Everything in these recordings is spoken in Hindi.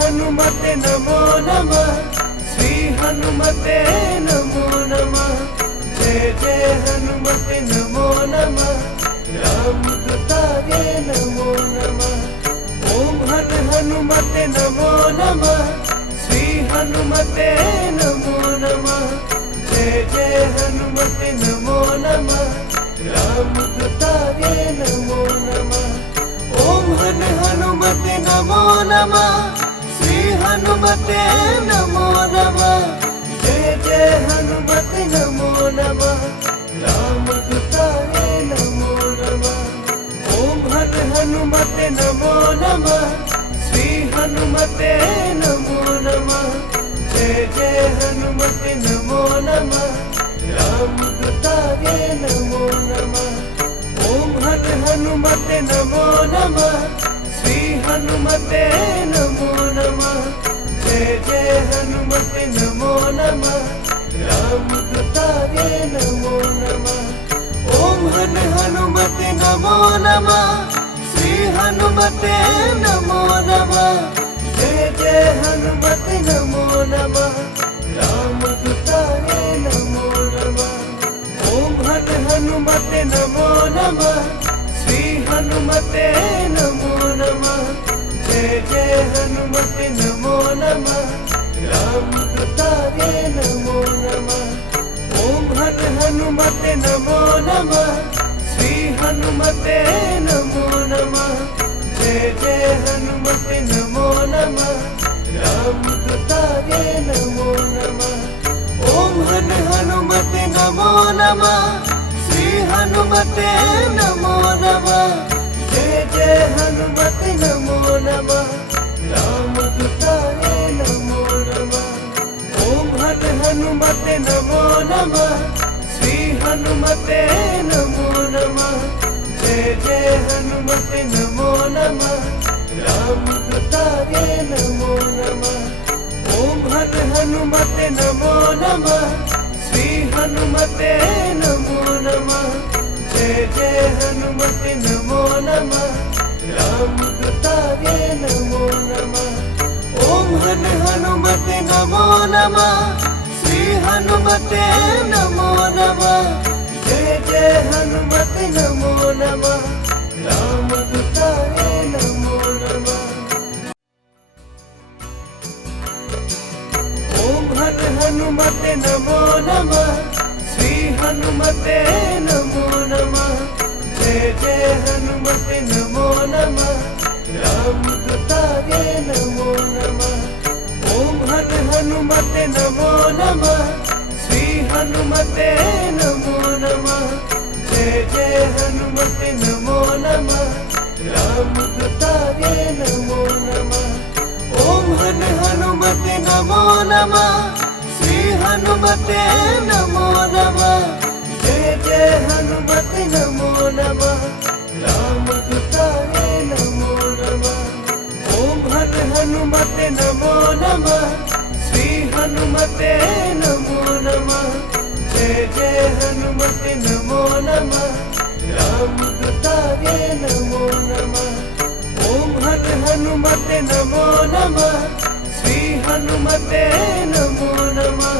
हनुमते नमो नमः। श्री हनुमते नमो नमः। जय जय हनुमते नमो नमः। रामदूताय नमो नमः। ओम हनुमते नमो नमः। श्री हनुमते नमो नमः। जय जय हनुमते नमो नमः। रामदूताय नमो नमः। ओम हनुमते नमो नमः। श्री हनुमते नमो नमः। जय जय हनुमते नमो नमः। रामदूताय नमो नमः। ओम हनुमते नमो नमः। श्री हनुमते नमो नमः। जय जय हनुमते नमो नमः। रामदूताय नमो नमः। ओम हनुमते नमो नमः। श्री हनुमते नमो नमः। जय जय हनुमते नमो नमः। रामदूताय नमो नमः। ओम हनुमते नमो नमः। श्री हनुमते नमो नमः। जय जय हनुमते नमो नमः। रामदूताय नमो नमः। ओम हनुमते नमो नमः। श्री हनुमते नमो नमः। जय जय हनुमते नमो नमः। रामदूताय नमो नमः। ओम हनुमते नमो नमः। श्री हनुमते नमो नमः। जय जय हनुमते नमो नमः। रामदूताय नमो नमः। ओम हनुमते नमो नमः। श्री हनुमते नमो नमः। जय जय हनुमते नमो नमः। रामदूताय नमो नमः। ओम हनुमते नमो नमः। श्री हनुमते नमो नमः। जय जय हनुमते नमो नमः। रामदूताय नमो नमः। ओम हनुमते नमो नमः। श्री हनुमते नमो नमः। जय जय हनुमते नमो नमः। रामदूताय नमो नमः। ओम हनुमते नमो नमः। श्री हनुमते नमो नमः। जय जय हनुमते नमो नमः। रामदूताय नमो नमः। ओम हनुमते नमो नमः। श्री हनुमते नमो नमः। जय जय हनुमते नमो नमः। रामदूताय नमो नमः। ओम हनुमते नमो नमः। श्री हनुमते नमो नमः। जय जय हनुमते नमो नमः। रामदूताय नमो नमः। ओम हनुमते नमो नमः। श्री हनुमते नमो नमः। जय जय हनुमते नमो नमः। रामदूताय नमो नमः। ओम हनुमते नमो नमः। श्री हनुमते नमो नमः। जय जय हनुमते नमो नमः। रामदूताय नमो नमः। ओम हनुमते नमो नमः। श्री हनुमते नमो नमः।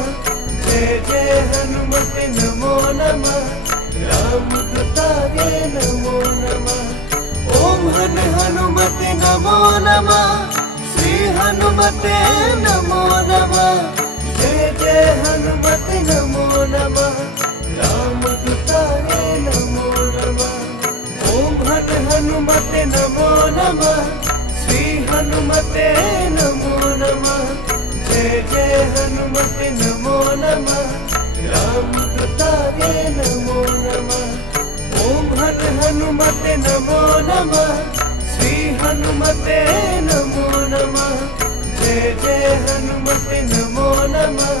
जय जय हनुमते नमो नमः। रामदूताय नमो नमः। ओम हनुमते नमो नमः। श्री हनुमते नमो नमः। जय जय हनुमते नमो नमः। रामदूताय नमो नमः। ओम हनुमते नमो नमः। श्री हनुमते नमो नमः। जय जय हनुमते नमो नमः। रामदूताय नमो नमः। ओम हनुमते नमो नमः। श्री हनुमते नमो नमः। जय जय हनुमते नमो नमः।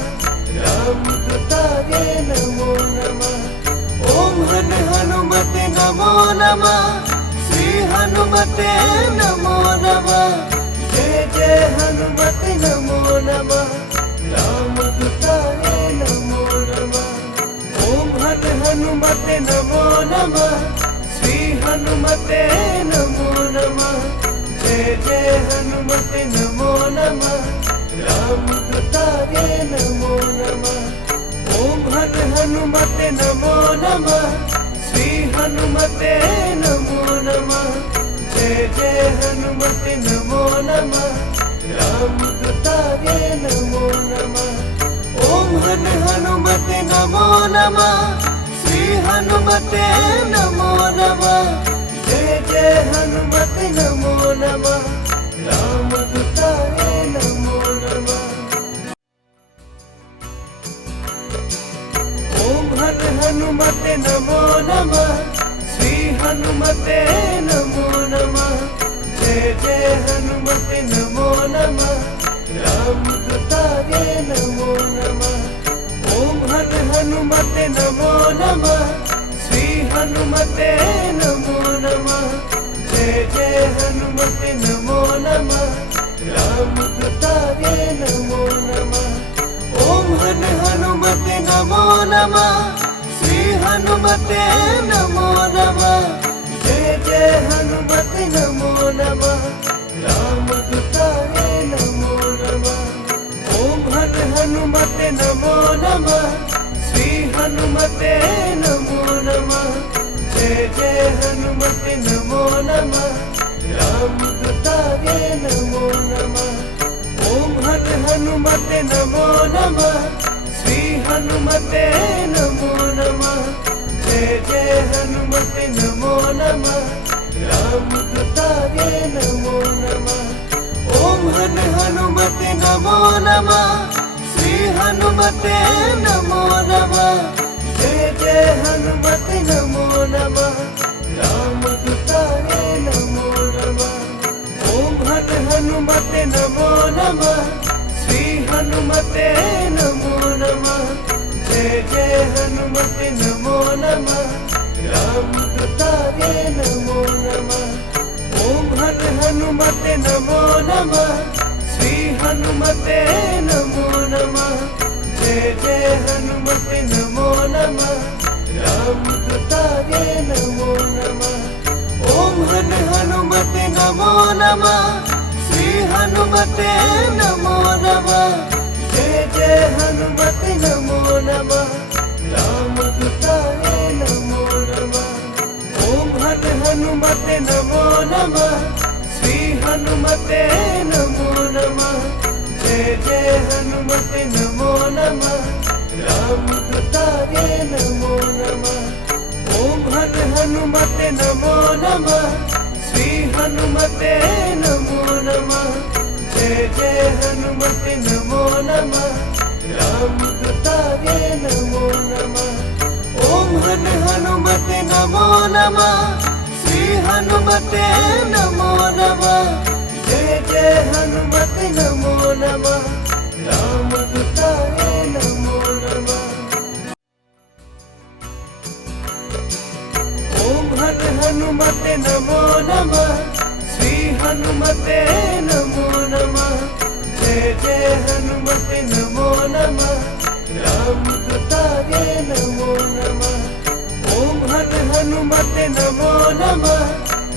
रामदूताय नमो नमः। ओम हनुमते नमो नमः। श्री हनुमते नमो नमः। जय जय हनुमते नमो नमः। रामदूताय नमो नमः। ओम हनुमते नमो नमः। श्री हनुमते नमो नमः। जय जय हनुमते नमो नमः। हनुमते नमो नमः। जय जय हनुमते नमो नमः। रामदूताय नमो नमः। ओम हनुमते नमो नमः। श्री हनुमते नमो नमः। जय जय हनुमते नमो नमः। रामदूताय नमो नमः। ओम हनुमते नमो नमः। श्री हनुमते नमो नमः। जय जय हनुमते नमो नमः। रामदूताय नमो नमः। ओम हनुमते नमो नमः। श्री हनुमते नमो नमः। जय जय हनुमते नमो नमः। रामदूताय नमो नमः। ओम हनुमते नमो नमः। श्री हनुमते नमो नमः। जय जय हनुमते नमो नमः। रामदूताय नमो नमः। ओम हनुमते नमो नमः। श्री हनुमते नमो नमः। जय जय हनुमते नमो नमः। रामदूताय नमो नमः। ओम हनुमते नमो नमः। श्री हनुमते नमो नमः। जय जय हनुमते नमो नमः। रामदूताय नमो नमः। ओम हनुमते नमो नमः। श्री हनुमते नमो नमः। जय जय हनुमते नमो नमः। रामदूताय नमो नमः। ओम हनुमते नमो नमः। श्री हनुमते नमो नमः। जय जय हनुमते नमो नमः। रामदूताय नमो नमः। ओम हनुमते नमो नमः। श्री हनुमते नमो नमः। जय जय हनुमते नमो नमः। रामदूताय नमो नमः। ओम हनुमते नमो नमः। श्री हनुमते नमो नमः। जय जय हनुमते नमो नमः। रामदूताय नमो नमः। ओम हनुमते नमो नमः। श्री हनुमते नमो नमः। जय जय हनुमते नमो नमः। रामदूताय नमो नमः। ओम हनुमते नमो नमः। श्री हनुमते नमो नमः। जय जय हनुमते नमो नमः। रामदूताय नमो नमः। ओम हनुमते नमो नमः। श्री हनुमते नमो नमः। जय जय हनुमते नमो नमः। रामदूताय नमो नमः। ओम हनुमते नमो नमः। श्री हनुमते नमो नमः। जय जय हनुमते नमो नमः। रामदूताय नमो नमः। ओम हनुमते नमो नमः।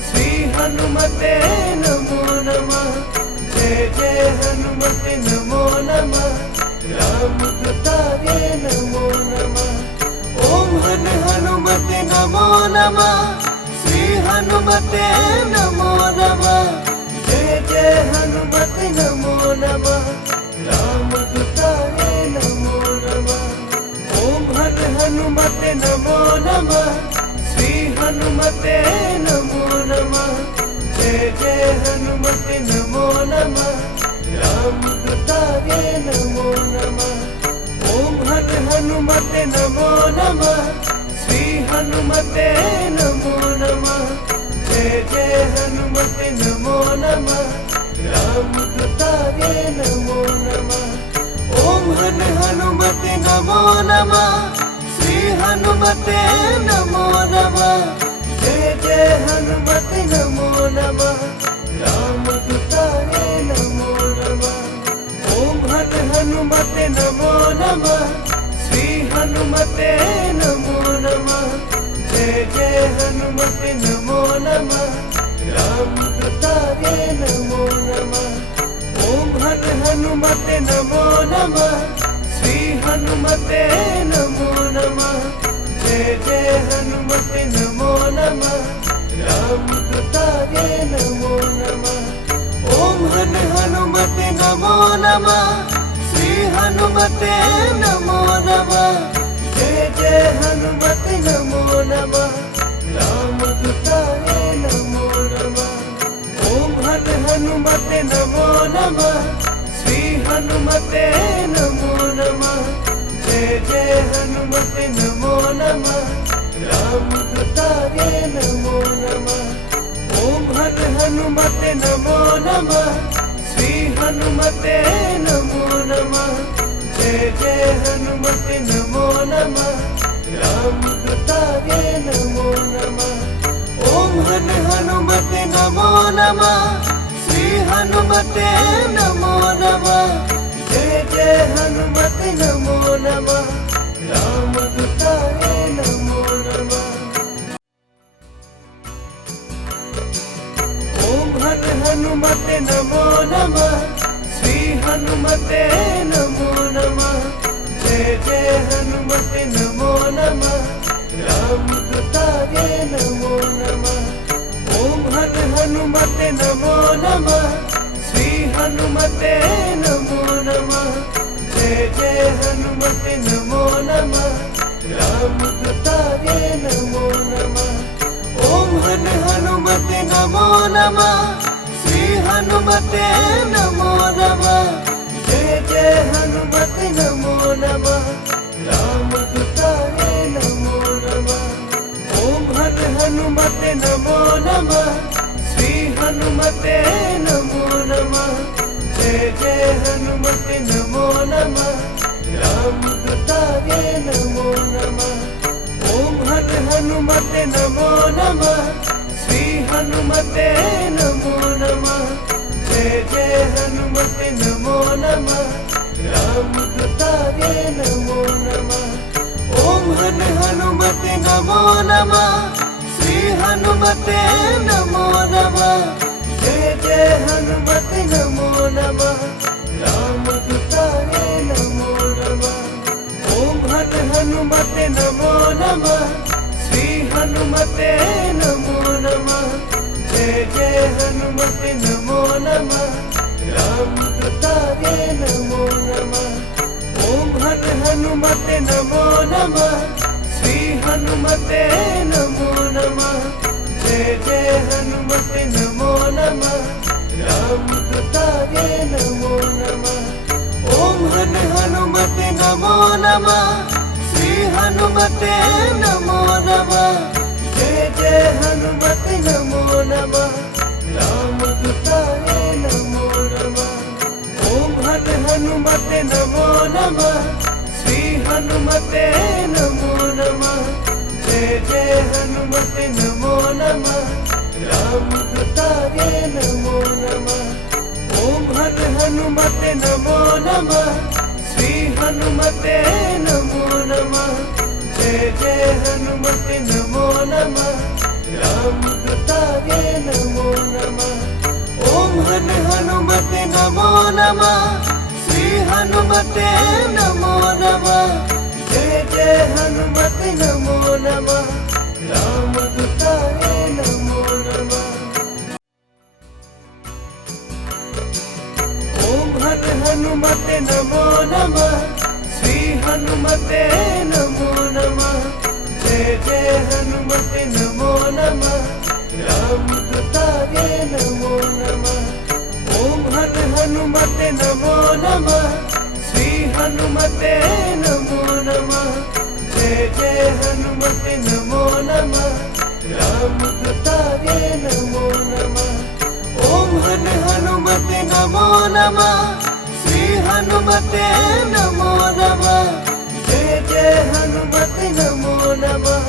श्री हनुमते नमो नमः। जय जय हनुमते नमो नमः। रामदूताय नमो नमः। ओम हनुमते नमो नमः। श्री हनुमते नमो नमः। जय जय हनुमते नमो नमः। रामदूताय नमो नमः। ओम हनुमते नमो नमः। श्री हनुमते नमो नमः। जय जय हनुमते नमो नमः। रामदूताय नमो नमः। ओम हनुमते नमो नमः। श्री हनुमते नमो नमः। जय जय हनुमते नमो नमः। रामदूताय नमो नमः। ओम हनुमते नमो नमः। श्री हनुमते नमो नमः। जय जय हनुमते नमो नमः। रामदूताय नमो नमः। ओम हनुमते नमो नमः। श्री हनुमते नमो नमः। जय जय हनुमते नमो नमः। रामदूताय नमो नमः। ओम हनुमते नमो नमः। श्री हनुमते नमो नमः। जय जय हनुमते नमो नमः, रामदूताय नमो नमः। ओम हनुमते नमो नमः, श्री हनुमते नमो नमः। जय जय हनुमते नमो नमः, रामदूताय नमो नमः। ओम हनुमते नमो नमः, श्री हनुमते नमो नमः। जय जय हनुमते नमो नमः, रामदूताय नमो नमः। ओम हनुमते नमो नमः, श्री हनुमते नमो नमः। जय जय हनुमते नमो नमः, रामदूताय नमो नमः। ओम हनुमते नमो नमः, श्री हनुमते नमो नमः। जय जय हनुमते नमो नमः, रामदूताय नमो नमः। ओम हनुमते नमो नमः, श्री हनुमते नमो नमः। जय जय हनुमते नमो नमः, रामदूताय नमो नमः। ओम हनुमते नमो नमः, श्री हनुमते नमो नमः। जय जय हनुमते नमो नमः, रामदूताय नमो नमः। ओम हनुमते नमो नमः, श्री हनुमते नमो नमः। जय जय हनुमते नमो नमः, रामदूताय नमो नमः। ओम हनुमते नमो नमः, श्री हनुमते नमो नमः। जय जय हनुमते नमो नमः, रामदूताय नमो नमः। ओम हनुमते नमो नमः, श्री हनुमते नमो नमः। जय जय हनुमते नमो नमः, रामदूताय नमो नमः। ओम हनुमते नमो नमः, श्री हनुमते नमो नमः। जय जय हनुमते नमो नमः, रामदूताय नमो नमः। ओम हनुमते नमो नमः, श्री हनुमते नमो नमः। जय जय हनुमते नमो नमः, रामदूताय नमो नमः। ओम हनुमते नमो नमः, श्री हनुमते नमो नमः। जय जय हनुमते नमो नमः, रामदूताय नमो नमः। ओम हनुमते नमो नमः, श्री हनुमते नमो नमः। जय जय हनुमते नमो नमः, रामदूताय नमो नमः। ओम हनुमते नमो नमः, श्री हनुमते नमो नमः। जय जय हनुमते नमो नमः, रामदूताय नमो नमः। ओम हनुमते नमो नमः, श्री हनुमते नमो नमः। जय जय हनुमते नमो नमः, रामदूताय नमो नमः। ओम हनुमते नमो नमः, श्री हनुमते नमो नमः। जय जय हनुमते नमो नमः, रामदूताय नमो नमः। ओम हनुमते नमो नमः, श्री हनुमते नमो नमः। जय जय हनुमते नमो नमः, रामदूताय नमो नमः। ओम हनुमते नमो नमः, श्री हनुमते नमो नमः। जय जय हनुमते नमो नमः, रामदूताय नमो नमः। ओम हनुमते नमो नमः, श्री हनुमते नमो नमः। जय जय हनुमते नमो नमः,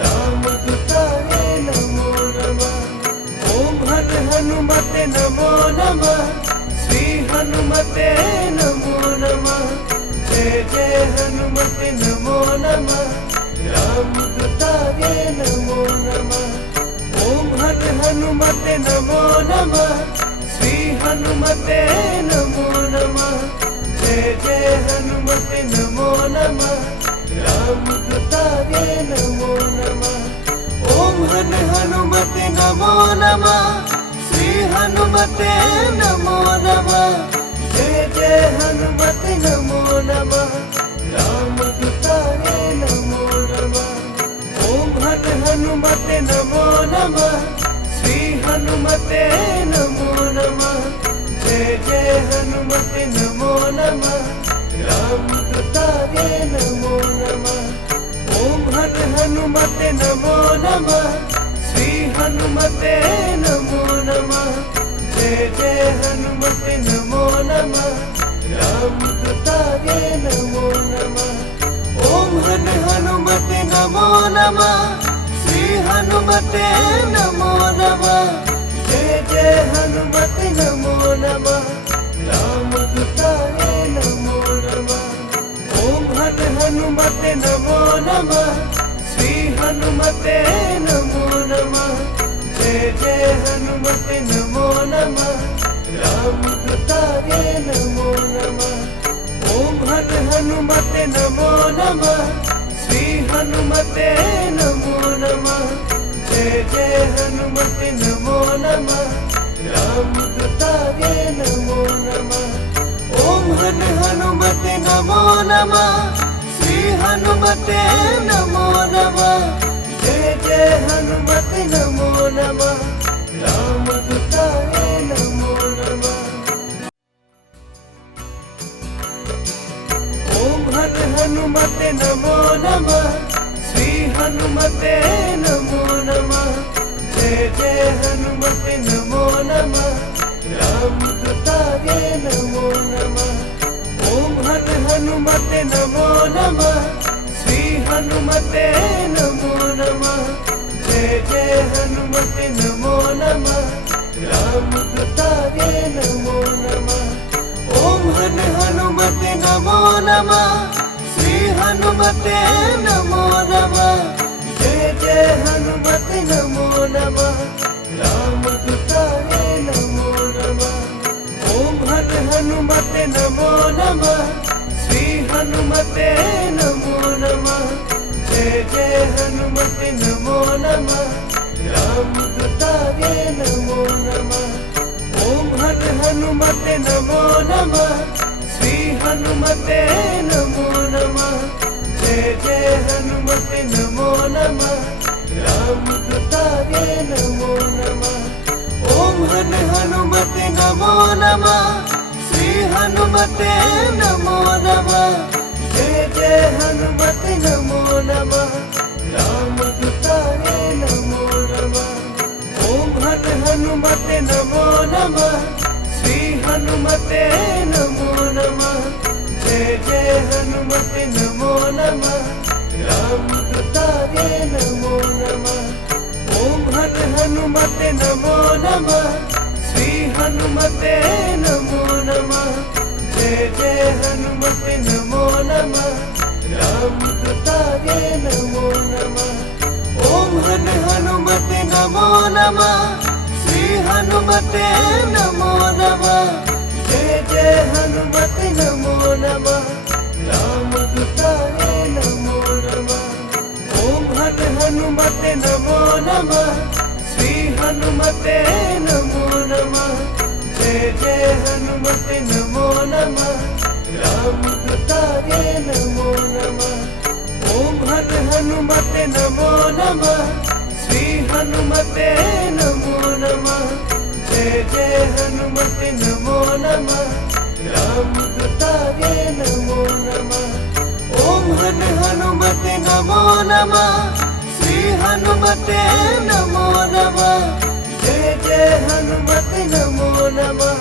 रामदूताय नमो नमः। ओम हनुमते नमो नमः, श्री हनुमते नमो नमः। जय जय हनुमते नमो नमः, रामदूताय नमो नमः। ओम हनुमते नमो नमः, श्री हनुमते नमो नमः। जय जय हनुमते नमो नमः, रामदूताय रामदूताय नमो नमः। ओम हन हनुमते नमो नमः। श्री हनुमते नमो नमः। जय जय हनुमते नमो नमः। रामदूताय नमो नमः। ओम हन हनुमते नमो नमः। श्री हनुमते नमो नमः। जय जय हनुमते नमो नमः। रामदूताय नमो नमः। ओम हन हनुमते नमो नमः। श्री हनुमते नमो नमः। जय जय हनुमते नमो नमः। रामदूताय नमो नमः। ओम हन हनुमते नमो नमः। श्री हनुमते नमो नमः। जय जय हनुमते नमो नमः। रामदूताय नमो नमः। ओम हन हनुमते नमो नमः। श्री हनुमते नमो नमः। जय जय हनुमते नमो नमः। रामदूताय नमो नमः। ओम हन हनुमते नमो नमः। श्री हनुमते नमो नमः। जय जय हनुमते नमो नमः। रामदूताय नमो नमः। ओम हन हनुमते नमो नमः। श्री हनुमते नमो नमः। जय जय हनुमते नमो नमः। रामदूताय नमो नमः। ओम हन हनुमते नमो नमः। श्री हनुमते नमो नमः। जय जय हनुमते नमो नमः। रामदूताय नमो नमः। ओम हन हनुमते नमो नमः। श्री हनुमते नमो नमः। जय जय हनुमते नमो नमः। रामदूताय नमो नमः। ओम हन हनुमते नमो नमः। श्री हनुमते नमो नमः। जय जय हनुमते नमो नमः। रामदूताय नमो नमः। ओम हन हनुमते नमो नमः। श्री हनुमते नमो नमः। जय जय हनुमते नमो नमः। रामदूताय नमो नमः। ओम हन हनुमते नमो नमः। श्री हनुमते नमो नमः। जय जय हनुमते नमो नमः। रामदूताय नमो नमः। ओम हन हनुमते नमो नमः। श्री हनुमते नमो नमः। जय जय हनुमते नमो नमः। रामदूताय नमो नमः। ओम हन हनुमते नमो नमः। श्री हनुमते नमो नमः। जय जय हनुमते नमो नमः। रामदूताय नमो नमः। ओम हन हनुमते नमो नमः। श्री हनुमते नमो नमः। जय जय हनुमते नमो नमः। रामदूताय नमो नमः। ओम हन हनुमते नमो नमः। श्री हनुमते नमो नमः। जय जय हनुमते नमो नमः। रामदूताय नमो नमः। ओम हन हनुमते नमो नमः। श्री हनुमते नमो नमः। जय जय हनुमते नमो नमः। रामदूताय नमो नमः। ओम हन हनुमते नमो नमः। श्री हनुमते नमो नमः। जय जय हनुमते नमो नमः। रामदूताय नमो नमः। ओम हन हनुमते नमो नमः। श्री हनुमते नमो नमः। जय जय हनुमते नमो नमः।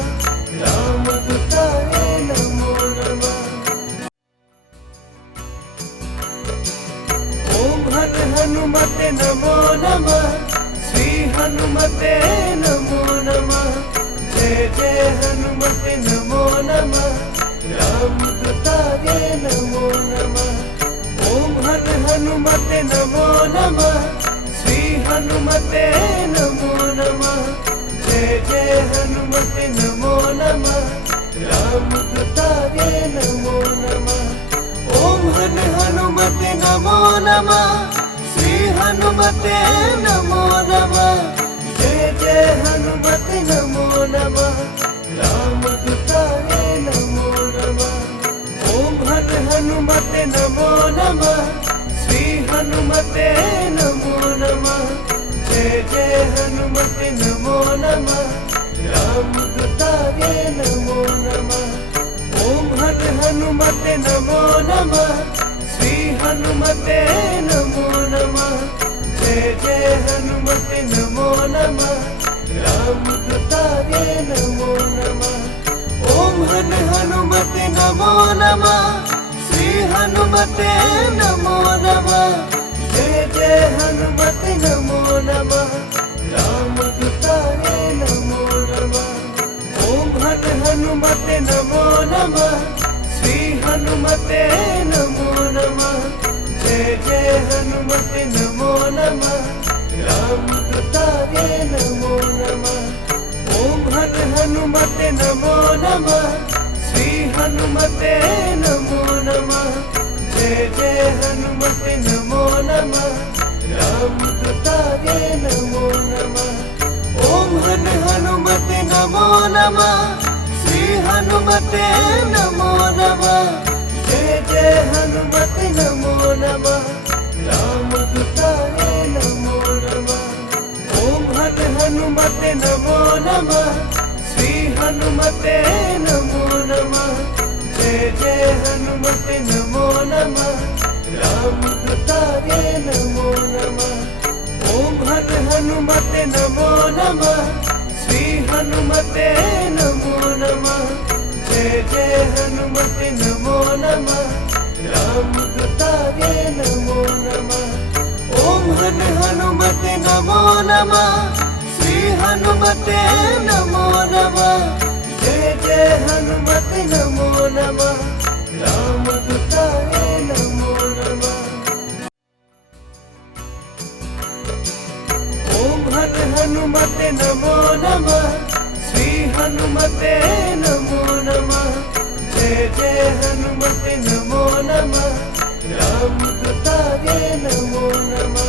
रामदूताय नमो नमः। ओम हन हनुमते नमो नमः। श्री हनुमते नमो नमः। जय जय हनुमते नमो नमः। रामदूताय नमो नमः। ओम हन हनुमते नमो नमः। श्री हनुमते नमो नमः। जय जय हनुमते नमो नमः। रामदूताय नमो नमः। ओम हन हनुमते नमो नमः। हनुमते नमो नमः। जय जय हनुमते नमो नमः। रामदूताय नमो नमः। ओम हनुमते नमो नमः। श्री हनुमते नमो नमः। जय जय हनुमते नमो नमः। रामदूताय नमो नमः। ओम हनुमते नमो नमः। श्री हनुमते नमो नमः। जय जय हनुमते नमो नमः। रामदूताय नमो नमः। ओम हनुमते नमो नमः। श्री हनुमते नमो नमः। जय जय हनुमते नमो नमः। रामदूताय नमो नमः। ओम हनुमते नमो नमः। श्री हनुमते नमो नमः। जय जय हनुमते नमो नमः। रामदूताय नमो नमः। ओम हनुमते नमो नमः। श्री हनुमते नमो नमः। जय जय हनुमते नमो नमः। रामदूताय नमो नमः। ओम हनुमते नमो नमः। श्री हनुमते नमो नमः। जय जय हनुमते नमो नमः। रामदूताय नमो नमः। ओम हनुमते नमो नमः। श्री हनुमते नमो नमः। जय जय हनुमते नमो नमः। रामदूताय नमो नमः। ओम हनुमते नमो नमः। श्री हनुमते नमो नमः। जय जय हनुमते नमो नमः। रामदूताय नमो नमः। ओम हनुमते नमो नमः। श्री हनुमते नमो नमः। जय जय हनुमते नमो नमः। रामदूताय नमो नमः। ओम हनुमते नमो नमः। श्री हनुमते नमो नमः। जय जय हनुमते नमो नमः। रामदूताय नमो नमः।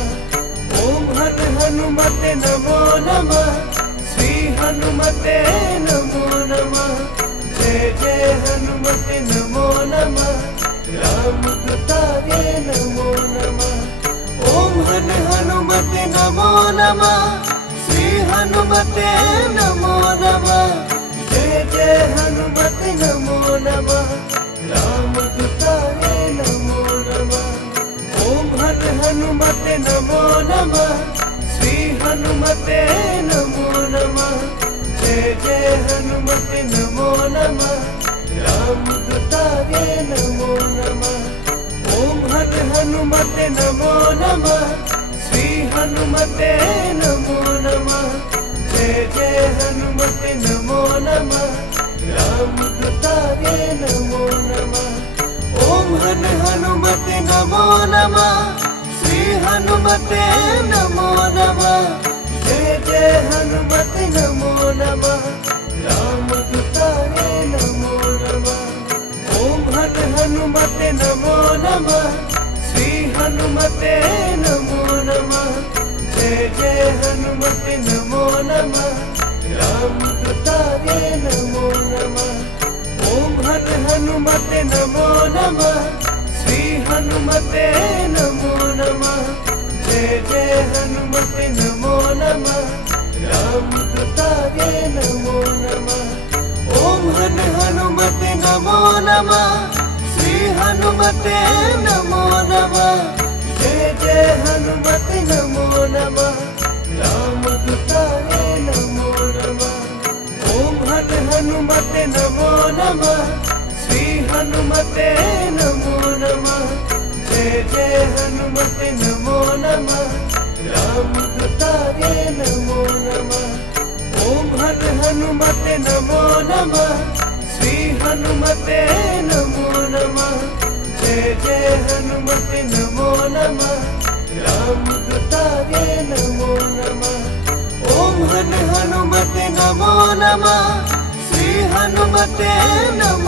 ओम हनुमते नमो नमः। श्री हनुमते नमो नमः। जय जय हनुमते नमो नमः। रामदूताय नमो नमः। ओम हनुमते नमो नमः। श्री हनुमते नमो नमः। जय जय हनुमते नमो नमः। रामदूताय नमो नमः। ओम हनुमते नमो नमः। श्री हनुमते नमो नमः। जय जय हनुमते नमो नमः। रामदूताय नमो नमः। ओम हनुमते नमो नमः। श्री हनुमते नमो नमः। जय जय हनुमते नमो नमः। रामदूताय नमो नमः। ओम हनुमते नमो नमः। श्री हनुमते नमो नमः। जय जय हनुमते नमो नमः। रामदूताय नमो नमः। ओम हनुमते नमो नमः। श्री हनुमते नमो नमः। जय जय हनुमते नमो नमः। रामदूताय नमो नमः। ओम हनुमते नमो नमः। श्री हनुमते नमो नमः। जय जय हनुमते नमो नमः। रामदूताय नमो नमः। ओम हनुमते नमो नमः। श्री हनुमते नमो नमः। जय जय हनुमते नमो नमः। रामदूताय नमो नमः। ओम हनुमते नमो नमः। श्री हनुमते नमो नमः। जय जय हनुमते नमो नमः। रामदूताय नमो नमः। ओम हनुमते नमो नमः। श्री हनुमते नमो नमः। जय जय हनुमते नमो नमः। रामदूताय नमो नमः। ओम हनुमते नमो नमः। श्री हनुमते नमो